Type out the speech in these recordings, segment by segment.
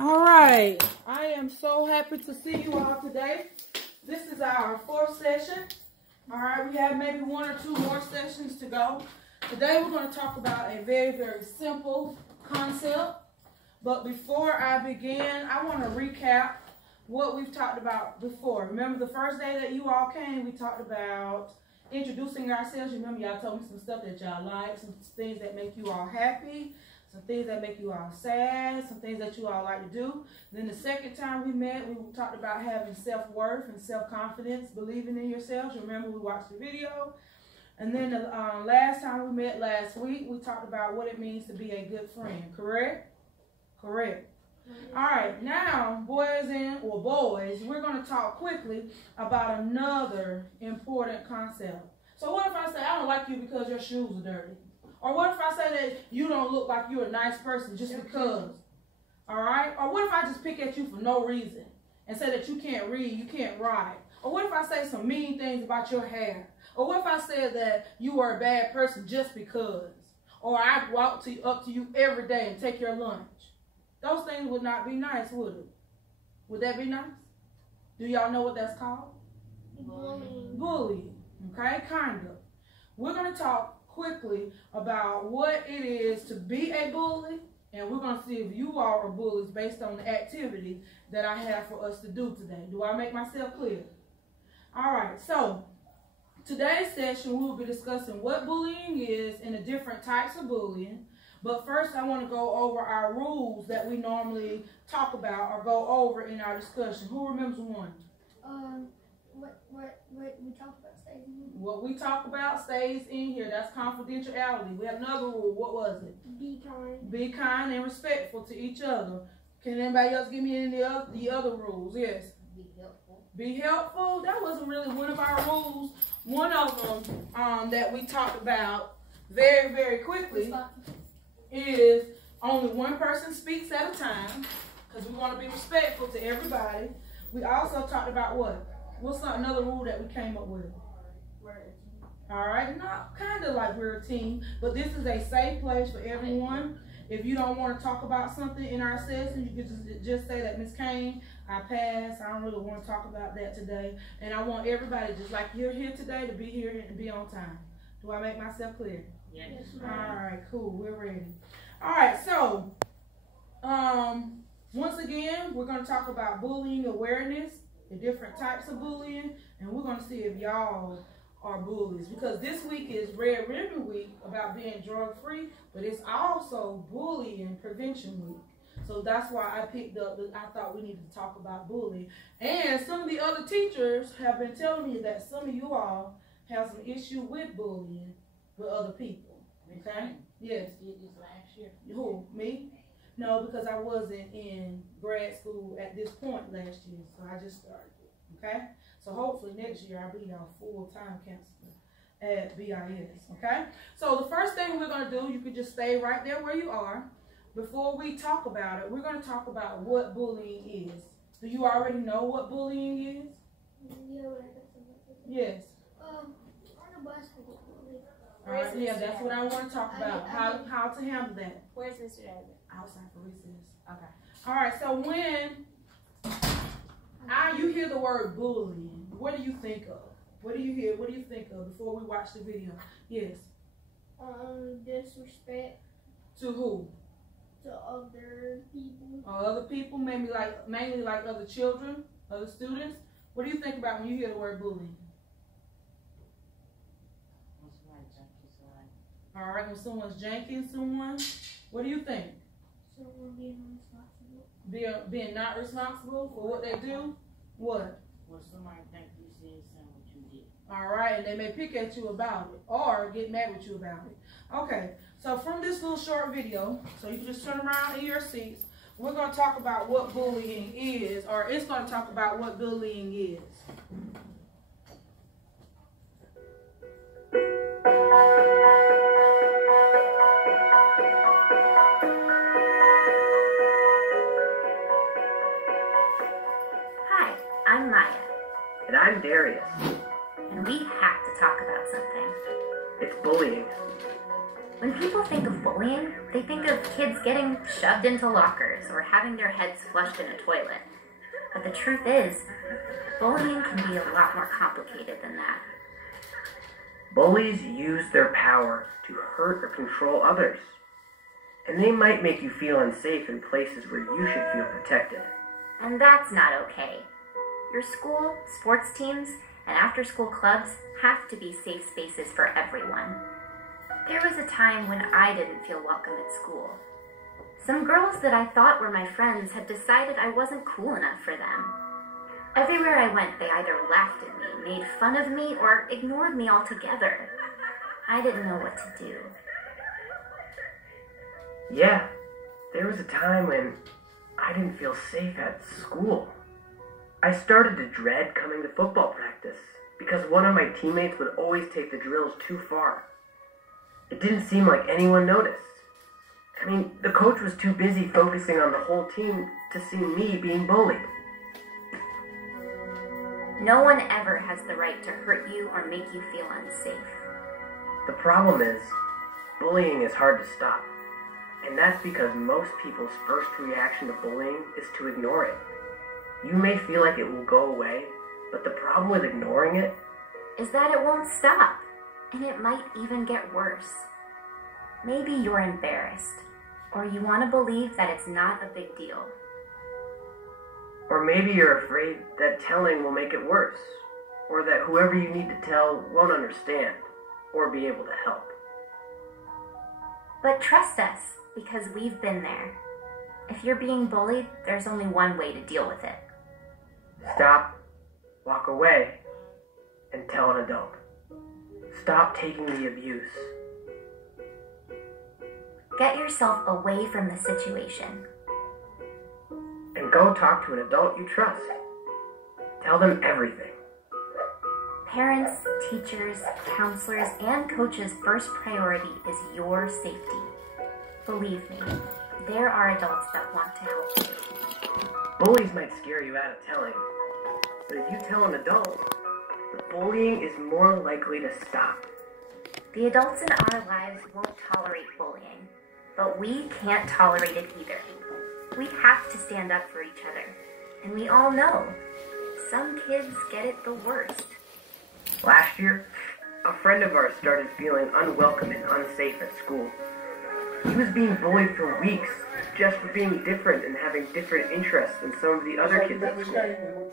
All right, I am so happy to see you all today. This is our fourth session. All right, we have maybe one or two more sessions to go. Today we're going to talk about a very, very simple concept. But before I begin, I want to recap what we've talked about before. Remember the first day that you all came, we talked about introducing ourselves. Remember y'all told me some stuff that y'all like, some things that make you all happy, some things that make you all sad, some things that you all like to do. Then the second time we met, we talked about having self-worth and self-confidence, believing in yourselves. Remember, we watched the video. And then the last time we met last week, we talked about what it means to be a good friend. Correct? Correct. All right, now, boys, we're going to talk quickly about another important concept. So what if I say, I don't like you because your shoes are dirty? Or what if I say that you don't look like you're a nice person just because? All right? Or what if I just pick at you for no reason and say that you can't read, you can't write? Or what if I say some mean things about your hair? Or what if I said that you are a bad person just because? Or I walk up to you every day and take your lunch? Those things would not be nice, would it? Would that be nice? Do y'all know what that's called? Bullying. Bullying. Okay, kind of. We're going to talk quickly about what it is to be a bully, and we're going to see if you all are bullies based on the activity that I have for us to do today. Do I make myself clear? All right, so today's session we will be discussing what bullying is and the different types of bullying. But first I want to go over our rules that we normally talk about or go over in our discussion. Who remembers one? What we talk about stays in here. What we talk about stays in here. That's confidentiality. We have another rule. What was it? Be kind. Be kind and respectful to each other. Can anybody else give me any of the other rules? Yes. Be helpful. Be helpful. That wasn't really one of our rules. One of them that we talked about very, very quickly is only one person speaks at a time, because we want to be respectful to everybody. We also talked about what? What's another rule that we came up with? All right, not kind of like we're a team, but this is a safe place for everyone. If you don't want to talk about something in our session, you can just say that, Ms. Kane, I pass. I don't really want to talk about that today. And I want everybody, just like you're here today, to be here and be on time. Do I make myself clear? Yes. All right, cool. We're ready. All right, so once again, we're going to talk about bullying awareness, the different types of bullying, and we're going to see if y'all are bullies, because this week is Red Ribbon Week about being drug-free, but it's also Bullying Prevention Week. So that's why I picked up, I thought we needed to talk about bullying. And some of the other teachers have been telling me that some of you all have some issue with bullying with other people. Okay? Yes. You did this last year. Who? Me? No, because I wasn't in grad school at this point last year, so I just started. Okay? So hopefully next year I'll be your full-time counselor at BIS. Okay? So the first thing we're going to do, you can just stay right there where you are. Before we talk about it, we're going to talk about what bullying is. Do you already know what bullying is? Yes. On the bus I get bullied. All right, yeah, that's what I want to talk about. How to handle that. Where's Mr. David? Outside for recess. Okay. All right, so when you hear the word bullying, what do you think of? What do you hear? What do you think of before we watch the video? Yes. Disrespect. To who? To other people. Other people, mainly like other children, other students. What do you think about when you hear the word bullying? All right, when someone's janking someone, what do you think? Someone being responsible. Being not responsible for what they do? What? Well, somebody think you said something what you did. All right, and they may pick at you about it or get mad with you about it. Okay, so from this little short video, so you can just turn around in your seats, we're going to talk about what bullying is, or it's going to talk about what bullying is. Hi, I'm Maya. And I'm Darius. And we have to talk about something. It's bullying. When people think of bullying, they think of kids getting shoved into lockers or having their heads flushed in a toilet. But the truth is, bullying can be a lot more complicated than that. Bullies use their power to hurt or control others. And they might make you feel unsafe in places where you should feel protected. And that's not okay. Your school, sports teams, and after-school clubs have to be safe spaces for everyone. There was a time when I didn't feel welcome at school. Some girls that I thought were my friends had decided I wasn't cool enough for them. Everywhere I went, they either laughed at me, made fun of me, or ignored me altogether. I didn't know what to do. Yeah, there was a time when I didn't feel safe at school. I started to dread coming to football practice because one of my teammates would always take the drills too far. It didn't seem like anyone noticed. I mean, the coach was too busy focusing on the whole team to see me being bullied. No one ever has the right to hurt you or make you feel unsafe. The problem is, bullying is hard to stop. And that's because most people's first reaction to bullying is to ignore it. You may feel like it will go away, but the problem with ignoring it is that it won't stop, and it might even get worse. Maybe you're embarrassed, or you want to believe that it's not a big deal. Or maybe you're afraid that telling will make it worse, or that whoever you need to tell won't understand, or be able to help. But trust us, because we've been there. If you're being bullied, there's only one way to deal with it. Stop, walk away, and tell an adult. Stop taking the abuse. Get yourself away from the situation. And go talk to an adult you trust. Tell them everything. Parents, teachers, counselors, and coaches' first priority is your safety. Believe me, there are adults that want to help you. Bullies might scare you out of telling, but if you tell an adult, the bullying is more likely to stop. The adults in our lives won't tolerate bullying, but we can't tolerate it either. We have to stand up for each other, and we all know, some kids get it the worst. Last year, a friend of ours started feeling unwelcome and unsafe at school. He was being bullied for weeks just for being different and having different interests than some of the other kids at school.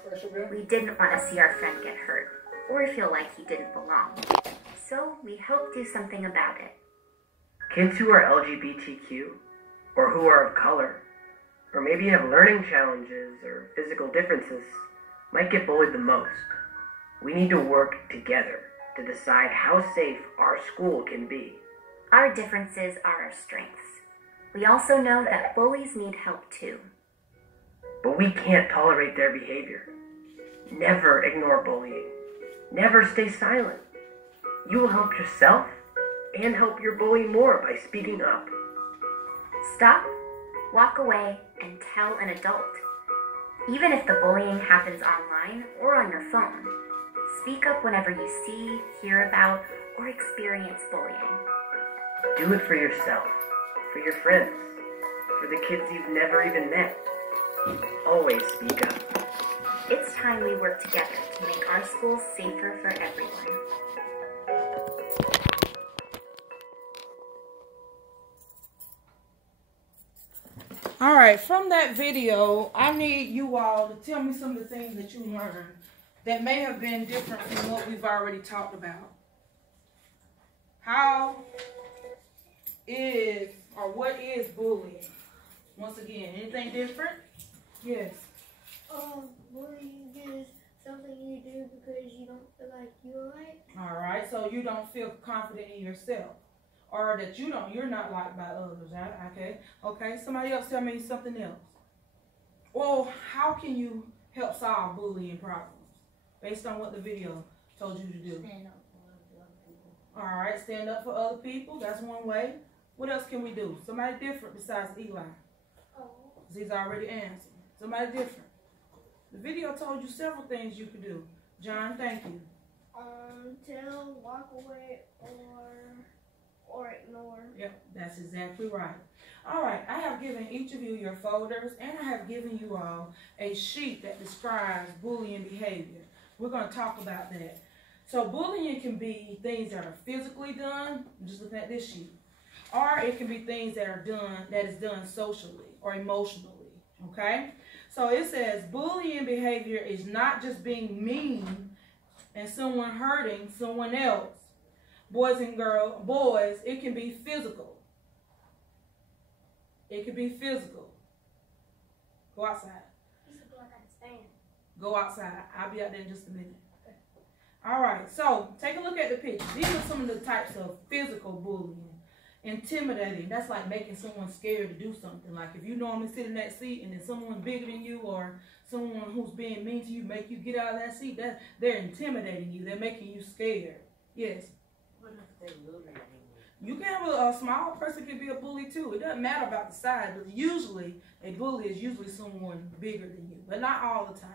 We didn't want to see our friend get hurt or feel like he didn't belong. So we helped do something about it. Kids who are LGBTQ, or who are of color, or maybe have learning challenges or physical differences, might get bullied the most. We need to work together to decide how safe our school can be. Our differences are our strengths. We also know that bullies need help too. But we can't tolerate their behavior. Never ignore bullying. Never stay silent. You will help yourself and help your bully more by speaking up. Stop, walk away, and tell an adult. Even if the bullying happens online or on your phone, speak up whenever you see, hear about, or experience bullying. Do it for yourself, for your friends, for the kids you've never even met. Always speak up. It's time we work together to make our schools safer for everyone. All right, from that video, I need you all to tell me some of the things that you learned that may have been different from what we've already talked about. How is, or what is bullying? Once again, anything different? Yes. Bullying is something you do because you don't feel like you're right. All right, so you don't feel confident in yourself. Or that you're not liked by others, right? Okay, somebody else tell me something else. Well, how can you help solve bullying problems based on what the video told you to do? Stand up for other people. All right, stand up for other people. That's one way. What else can we do? Somebody different besides Eli. He's already answered. Somebody different. The video told you several things you could do. John, thank you. Tell, walk away, or or ignore. Yep, that's exactly right. All right, I have given each of you your folders, and I have given you all a sheet that describes bullying behavior. We're going to talk about that. So bullying can be things that are physically done, just looking at this sheet, or it can be things that is done socially or emotionally, okay? So it says bullying behavior is not just being mean and someone hurting someone else. Boys, it can be physical. It can be physical. Go outside. Go outside. I'll be out there in just a minute. All right, so take a look at the picture. These are some of the types of physical bullying. Intimidating, that's like making someone scared to do something. Like if you normally sit in that seat and then someone bigger than you or someone who's being mean to you make you get out of that seat, they're intimidating you. They're making you scared. Yes? What if they bully me? You can have a small person can be a bully too. It doesn't matter about the size, but usually a bully is usually someone bigger than you, but not all the time.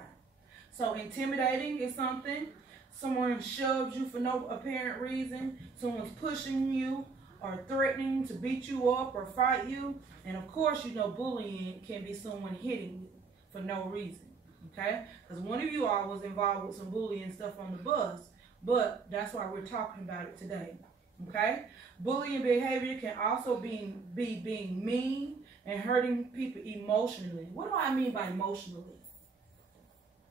So intimidating is something. Someone shoves you for no apparent reason. Someone's pushing you or threatening to beat you up or fight you. And of course, you know, bullying can be someone hitting you for no reason, okay? Because one of you all was involved with some bullying stuff on the bus, but that's why we're talking about it today, okay? Bullying behavior can also be being mean and hurting people emotionally. What do I mean by emotionally?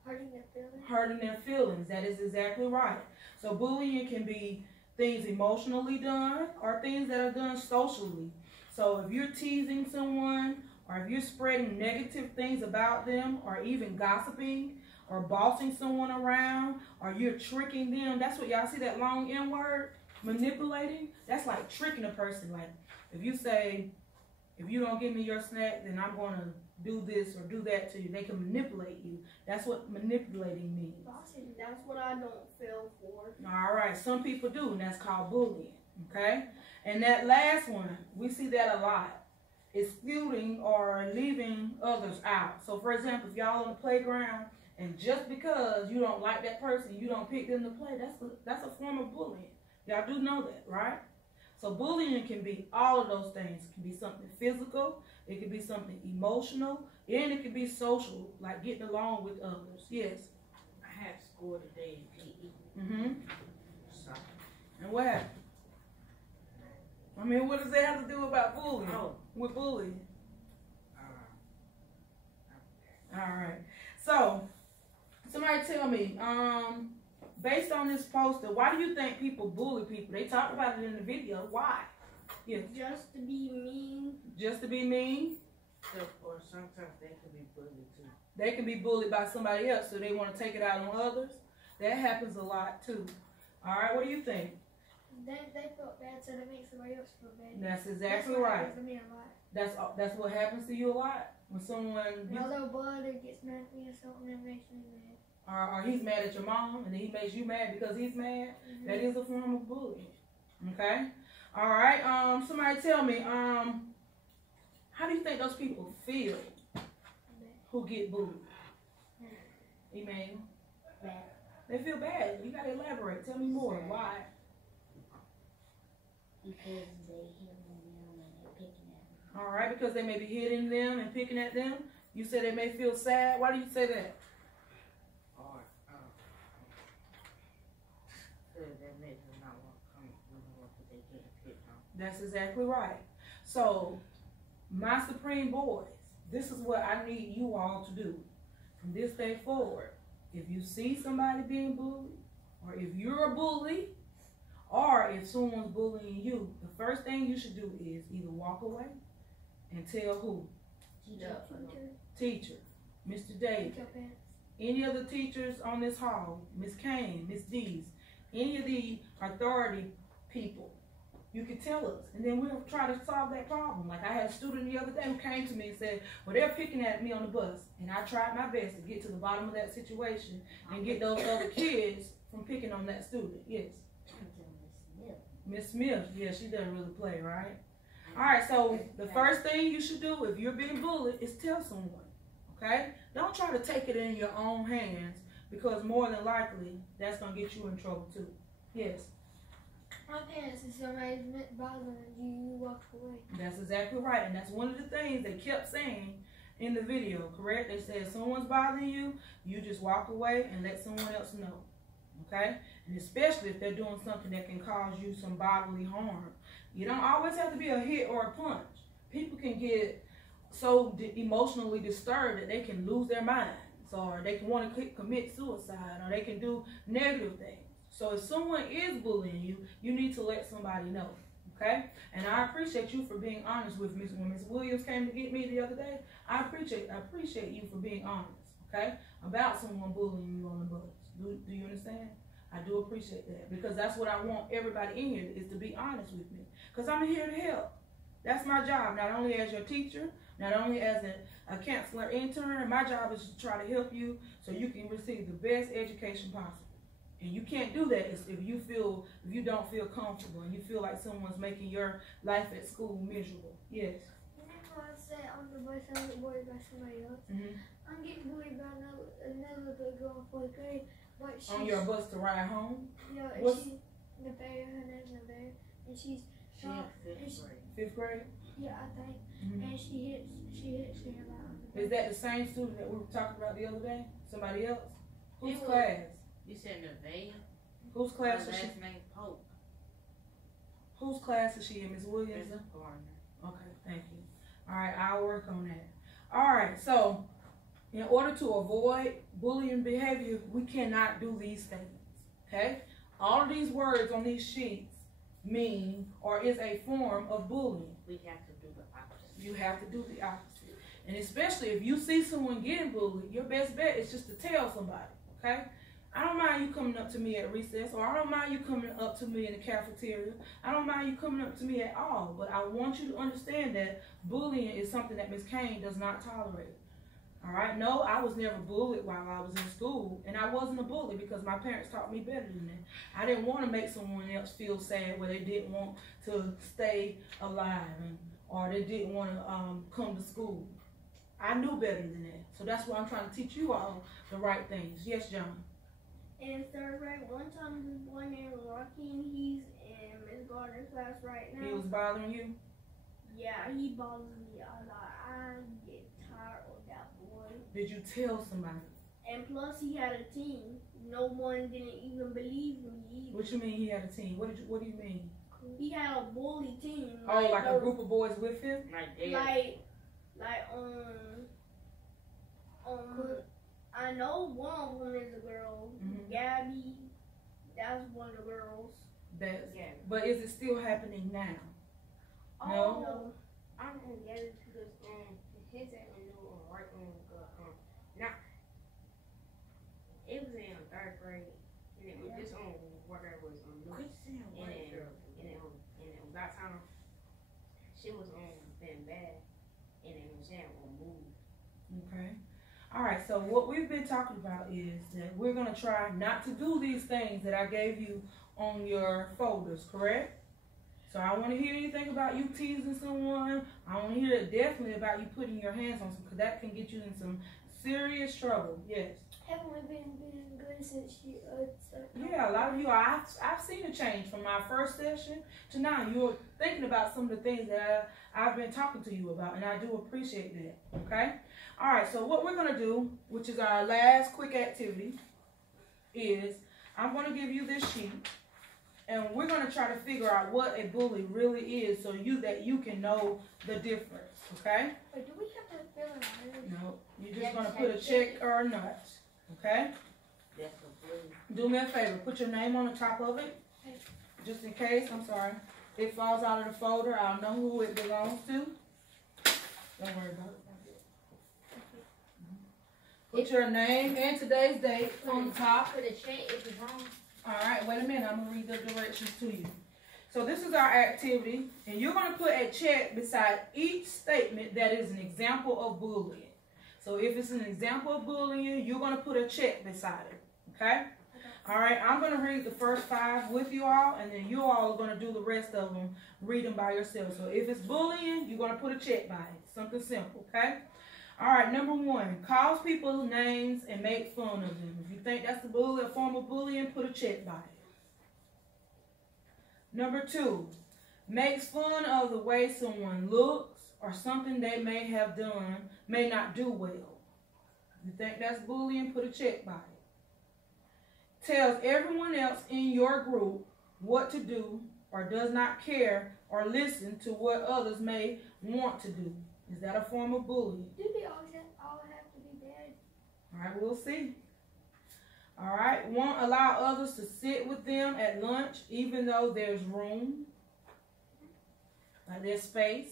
Hurting their feelings. Hurting their feelings, that is exactly right. So bullying can be things emotionally done or things that are done socially. So if you're teasing someone or if you're spreading negative things about them or even gossiping or bossing someone around or you're tricking them, that's what y'all see that long N word, manipulating, that's like tricking a person. Like if you say, if you don't give me your snack, then I'm going to do this or do that to you. They can manipulate you. That's what manipulating means. That's what I don't feel for. All right, some people do, and that's called bullying, okay? And that last one, we see that a lot. Excluding or leaving others out. So, for example, if y'all on the playground, and just because you don't like that person, you don't pick them to play, that's a form of bullying. Y'all do know that, right? So bullying can be all of those things. It can be something physical, it can be something emotional, and it can be social, like getting along with others. Yes? I had school today in PE. Mm-hmm. So, And what happened? I mean, what does that have to do about bullying? Oh. With bullying? All right. So, somebody tell me, based on this poster, why do you think people bully people? They talked about it in the video. Why? Yes. Just to be mean. Just to be mean? or sometimes they can be bullied too. They can be bullied by somebody else, so they want to take it out on others. That happens a lot too. All right, what do you think? They felt bad, so they make somebody else feel bad. That's exactly That's what right. happens to me a lot. That's what happens to you a lot when someone My little brother gets mad at me or something, that makes me mad. or he's mad at your mom and he makes you mad because he's mad. Mm-hmm. That is a form of bullying. Okay. All right. Somebody tell me. How do you think those people feel who get bullied? Emmanuel? Bad. They feel bad. You gotta elaborate. Tell me more. Why? Because they hitting them and they're picking at them. All right, because they may be hitting them and picking at them. You said they may feel sad. Why do you say that? Or, because that makes them not want to come because they getting picked on. That's exactly right. So, my Supreme Boys, this is what I need you all to do from this day forward. If you see somebody being bullied, or if you're a bully, or if someone's bullying you, the first thing you should do is either walk away and tell who? Teacher, Mr. Davis, any of the teachers on this hall, Miss Kane, Miss Dees, any of the authority people. You can tell us, and then we'll try to solve that problem. Like I had a student the other day who came to me and said, well, they're picking at me on the bus, and I tried my best to get to the bottom of that situation and get those other kids from picking on that student. Yes. Miss Smith, yeah, she doesn't really play, right? All right, so the first thing you should do if you're being bullied is tell someone, okay? Don't try to take it in your own hands because more than likely that's going to get you in trouble too. Yes. My parents, if somebody's bothering you, you walk away. That's exactly right. And that's one of the things they kept saying in the video, correct? They said if someone's bothering you, you just walk away and let someone else know. Okay? And especially if they're doing something that can cause you some bodily harm. You don't always have to be a hit or a punch. People can get so emotionally disturbed that they can lose their minds, or they can want to commit suicide, or they can do negative things. So if someone is bullying you, you need to let somebody know. Okay? And I appreciate you for being honest with me. When Ms. Williams came to get me the other day, I appreciate you for being honest, okay, about someone bullying you on the bus. Do you understand? I do appreciate that, because that's what I want everybody in here is to be honest with me, because I'm here to help. That's my job, not only as your teacher, not only as a counselor intern. My job is to try to help you so you can receive the best education possible. And you can't do that if you don't feel comfortable and you feel like someone's making your life at school miserable. Yes. Whenever I say I'm the boy, I'm getting bullied by somebody else. I'm getting bullied by another little girl in 4th grade. But she's, on your bus to ride home? Yeah, and What's, she's Nevaeh, her name's Nevaeh, and she's in 5th grade. 5th grade? Yeah, I think. And she hits me a lot. Is that the same student that we were talking about the other day? Somebody else? Whose It was- class? You said Nevaeh? Whose Her class is last she? name Pope. Whose class is she in, Ms. Williams? Ms. Gardner. Okay, thank you. All right, I'll work on that. All right, so in order to avoid bullying behavior, we cannot do these things, okay? All of these words on these sheets mean or is a form of bullying. We have to do the opposite. You have to do the opposite. And especially if you see someone getting bullied, your best bet is just to tell somebody, okay? I don't mind you coming up to me at recess, or I don't mind you coming up to me in the cafeteria. I don't mind you coming up to me at all, but I want you to understand that bullying is something that Ms. Kane does not tolerate. All right? No, I was never bullied while I was in school, and I wasn't a bully because my parents taught me better than that. I didn't want to make someone else feel sad where they didn't want to stay alive, or they didn't want to come to school. I knew better than that, so that's why I'm trying to teach you all the right things. Yes, John? In 3rd grade, one time this boy named Rocky, and he's in Miss Gardner's class right now. He was bothering you? Yeah, he bothers me a lot. I get tired of that boy. Did you tell somebody? And plus, he had a team. No one didn't even believe me either. What you mean he had a team? What do you mean? He had a bully team. Oh, like a group of boys with him? I know one of them is a girl. Gabby, that's one of the girls. But is it still happening now? Oh, No? I don't get it because his at right now it was in 3rd grade, and it was just on where it was on and it got time. She was on been bad, and it was moved. Okay. All right, so what we've been talking about is that we're going to try not to do these things that I gave you on your folders, correct? So I want to hear anything about you teasing someone. I want to hear definitely about you putting your hands on someone, because that can get you in some serious trouble. Yes. Haven't we been good since you Yeah, a lot of you, I've seen a change from my first session to now. You're thinking about some of the things that I've been talking to you about, and I do appreciate that, okay? All right, so what we're going to do, which is our last quick activity, is I'm going to give you this sheet, and we're going to try to figure out what a bully really is so that you can know the difference, okay? Wait, do we have to fill it out? No, you're just going to put a check or a nut, okay? That's a bully. Do me a favor, put your name on the top of it, just in case, I'm sorry. It falls out of the folder, I'll know who it belongs to. Don't worry about it. Put your name and today's date on the top. For the check if it's wrong. Alright, wait a minute, I'm going to read the directions to you. So this is our activity, and you're going to put a check beside each statement that is an example of bullying. So if it's an example of bullying, you're going to put a check beside it, okay? Alright, I'm going to read the first 5 with you all, and then you all are going to do the rest of them, read them by yourself. So if it's bullying, you're going to put a check by it. Something simple, okay? Alright, number 1, calls people names and make fun of them. If you think that's a form of bullying, put a check by it. Number 2, makes fun of the way someone looks or something they may have done, may not do well. If you think that's bullying, put a check by it. Tells everyone else in your group what to do or does not care or listen to what others may want to do. Is that a form of bullying? Do they all have to be bad? All right, we'll see. All right, won't allow others to sit with them at lunch even though there's room. Like there's space.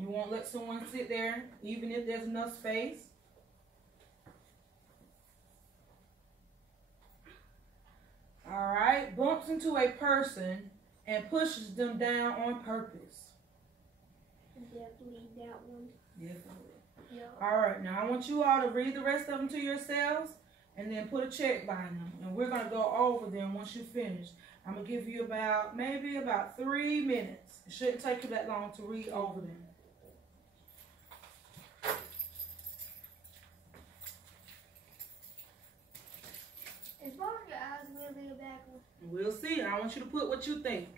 You won't let someone sit there even if there's enough space. All right, bumps into a person and pushes them down on purpose. Definitely that one. Definitely. Yeah. All right, now I want you all to read the rest of them to yourselves and then put a check by them. And we're going to go over them once you finish. I'm going to give you maybe about 3 minutes. It shouldn't take you that long to read over them. Is one of your eyes really a bad one? We'll see. I want you to put what you think.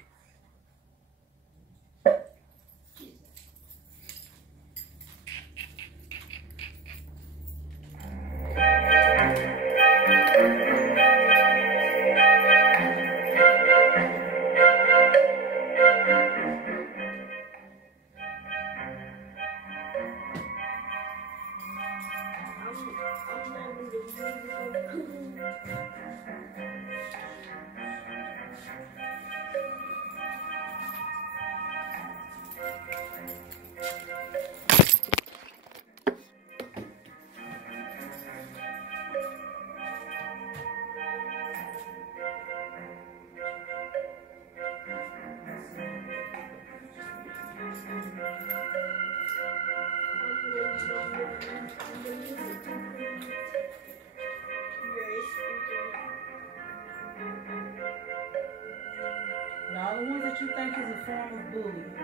Now, the ones that you think is a form of bullying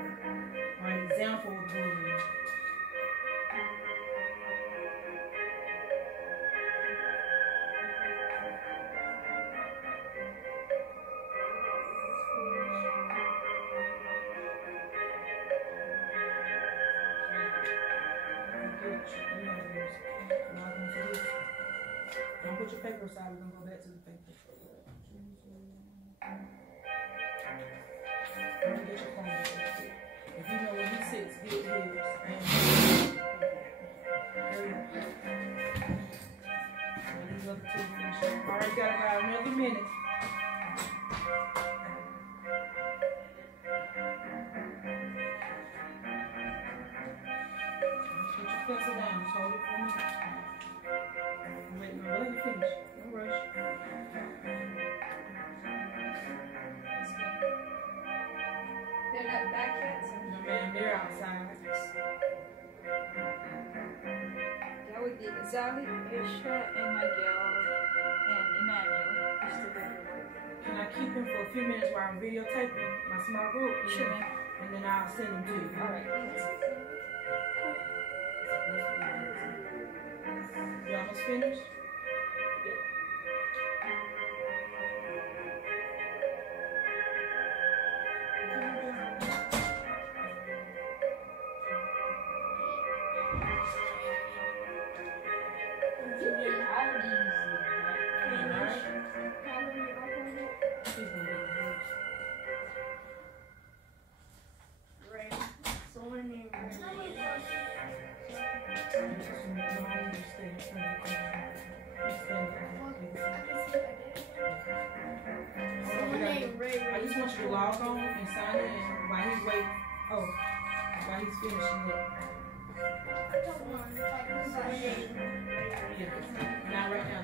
or an example of bullying. Don't put your paper aside, we're going to go back to the paper. I'm going to get your phone back. If you know where he sits, get his. Hurry up. These other 2 finish. All right, got about another minute. Put your pencil down. Just hold it for me. Wait, no, let me finish. Don't rush. They're not back yet. No, ma'am, they're outside. That would be Zali, Aisha, and Miguel, and Emmanuel. Can I keep him for a few minutes while I'm videotaping my small group? Sure, ma'am. And then I'll send them to you. All right. You almost finished? I just want you to log on and sign in while he's waiting. Oh, while he's finishing it. Yeah, not right now.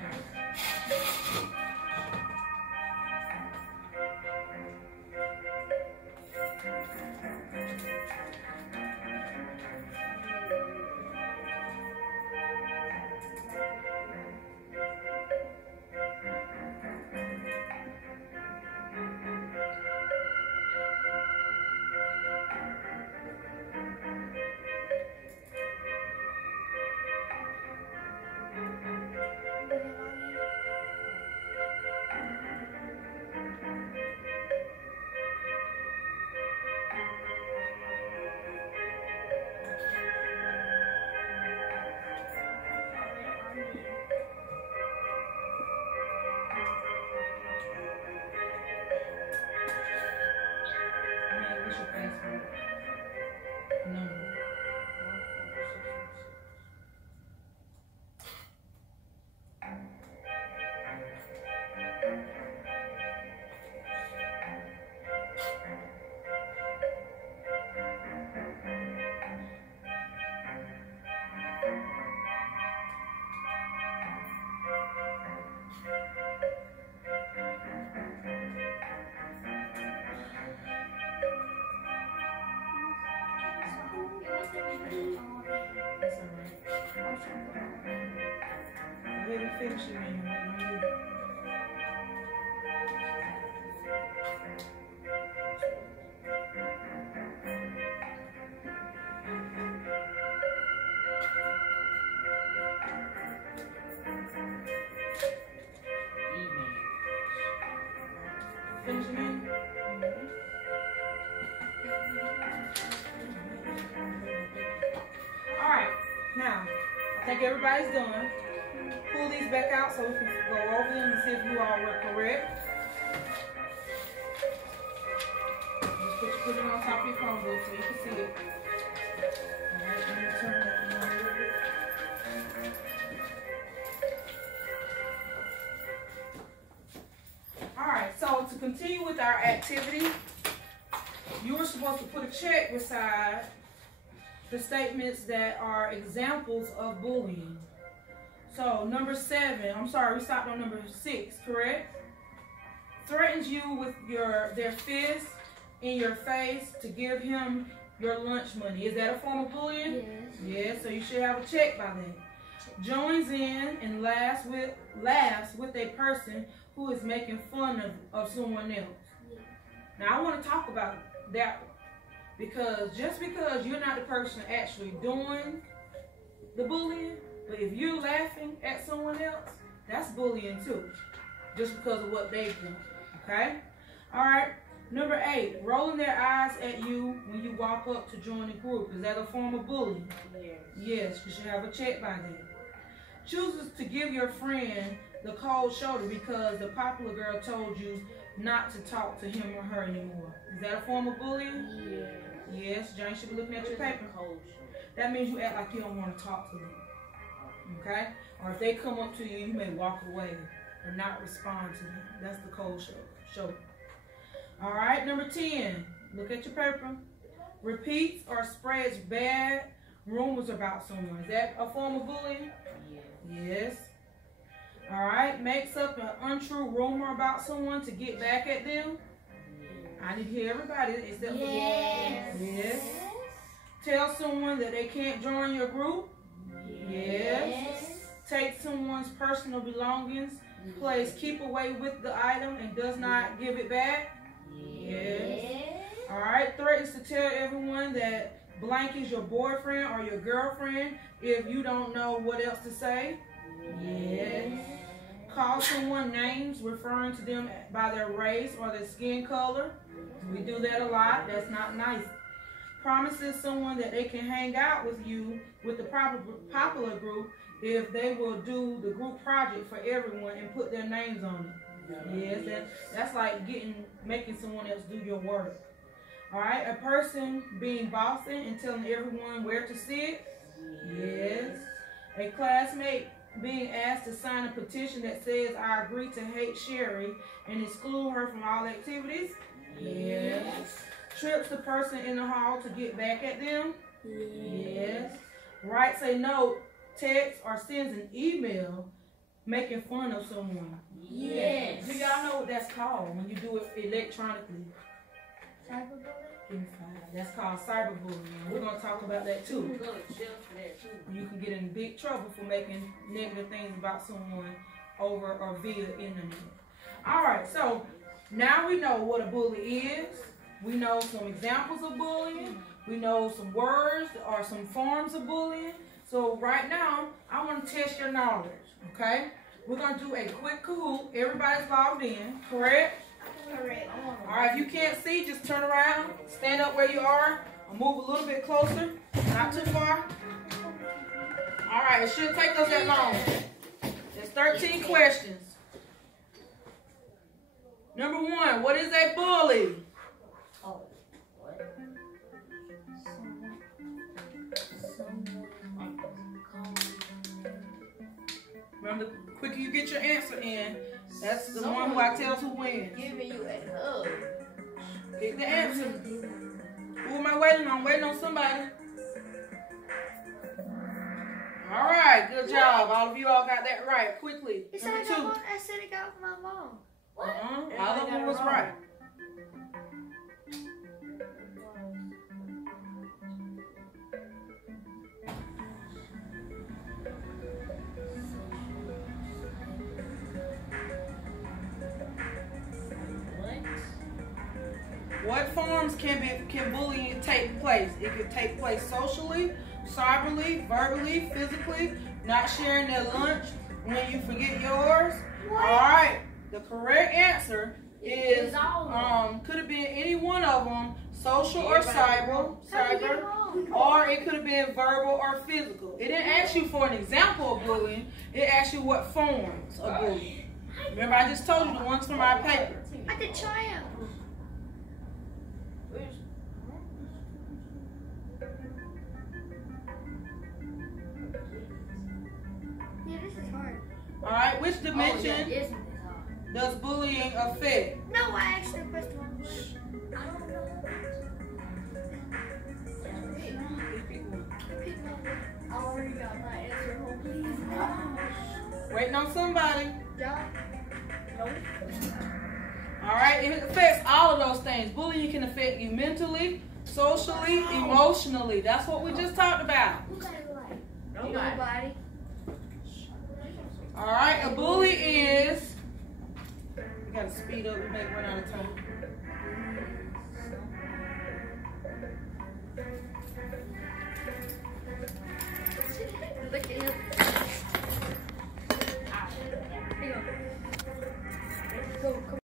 baby, finish it, man. Waiting on you. Finish it, man. All right, now, I think everybody's done. Pull these back out so we can go over them and see if you all were correct. Just put it on top of your Chromebook so you can see it. All right, let me turn that one a little bit. All right, so to continue with our activity, you were supposed to put a check beside the statements that are examples of bullying. So number 7, I'm sorry, we stopped on number 6, correct? Threatens you with their fist in your face to give him your lunch money. Is that a form of bullying? Yes. Yes, so you should have a check by that. Joins in and laughs with a person who is making fun of someone else. Yeah. Now I want to talk about that one. Because just because you're not the person actually doing the bullying, but if you're laughing at someone else, that's bullying too. Just because of what they've done. Okay? Alright. Number 8, rolling their eyes at you when you walk up to join the group. Is that a form of bullying? Yes. Yes, you should have a check by that. Chooses to give your friend the cold shoulder because the popular girl told you not to talk to him or her anymore. Is that a form of bullying? Yes. Yes, Jane should be looking at your paper. That means you act like you don't want to talk to them. Okay? Or if they come up to you, you may walk away or not respond to them. That's the cold shoulder. Alright, number 10. Look at your paper. Repeats or spreads bad rumors about someone. Is that a form of bullying? Yes. Alright, makes up an untrue rumor about someone to get back at them. I need to hear everybody except for Yes. Yes. Tell someone that they can't join your group. Yes. Take someone's personal belongings, plays keep away with the item and does not give it back. Yes. Alright, threatens to tell everyone that blank is your boyfriend or your girlfriend if you don't know what else to say. Yes. Call someone names referring to them by their race or their skin color. We do that a lot. That's not nice. Promises someone that they can hang out with you with the popular group if they will do the group project for everyone and put their names on it. Yes, that's like making someone else do your work. All right, a person being bossy and telling everyone where to sit. Yes. A classmate being asked to sign a petition that says, I agree to hate Sherry and exclude her from all activities. Yes. Trips the person in the hall to get back at them. Yes. Writes a note, text, or sends an email making fun of someone. Yes. Do y'all know what that's called when you do it electronically? Cyberbullying? That's called cyberbullying. We're going to talk about that too. Go to jail for that too. You can get in big trouble for making negative things about someone over or via internet. Alright, so now we know what a bully is. We know some examples of bullying. We know some words or some forms of bullying. So right now, I want to test your knowledge, okay? We're going to do a quick Kahoot. Everybody's logged in, correct? Correct. Alright, if you can't see, just turn around, stand up where you are, or move a little bit closer, not too far. Alright, it shouldn't take us that long. There's 13 questions. Number 1, what is a bully? Remember, the quicker you get your answer in, that's the one who I tells who wins. Giving you a hug. Get the answer. Who am I waiting on? Waiting on somebody. All right, good job. All of you all got that right. Quickly. It said Number I got 2. one. I said it got from my mom. All of them was right. What forms can bullying take place? It can take place socially, cyberly, verbally, physically, not sharing their lunch when you forget yours. All right. The correct answer is could have been any one of them, social or cyber, or it could have been verbal or physical. It didn't ask you for an example of bullying. It asked you what forms of bullying. Remember, I just told you the ones from our paper. I did triumph. Yeah, this is hard. All right, which dimension does bullying affect? No, I actually pressed the wrong button. I don't know. I already got my answer. Hold please. Waiting on somebody. John? Nope. All right, it affects all of those things. Bullying can affect you mentally, socially, emotionally. That's what we just talked about. Who got it like? Nobody. All right, a bully is. We gotta speed up. We may run out of time.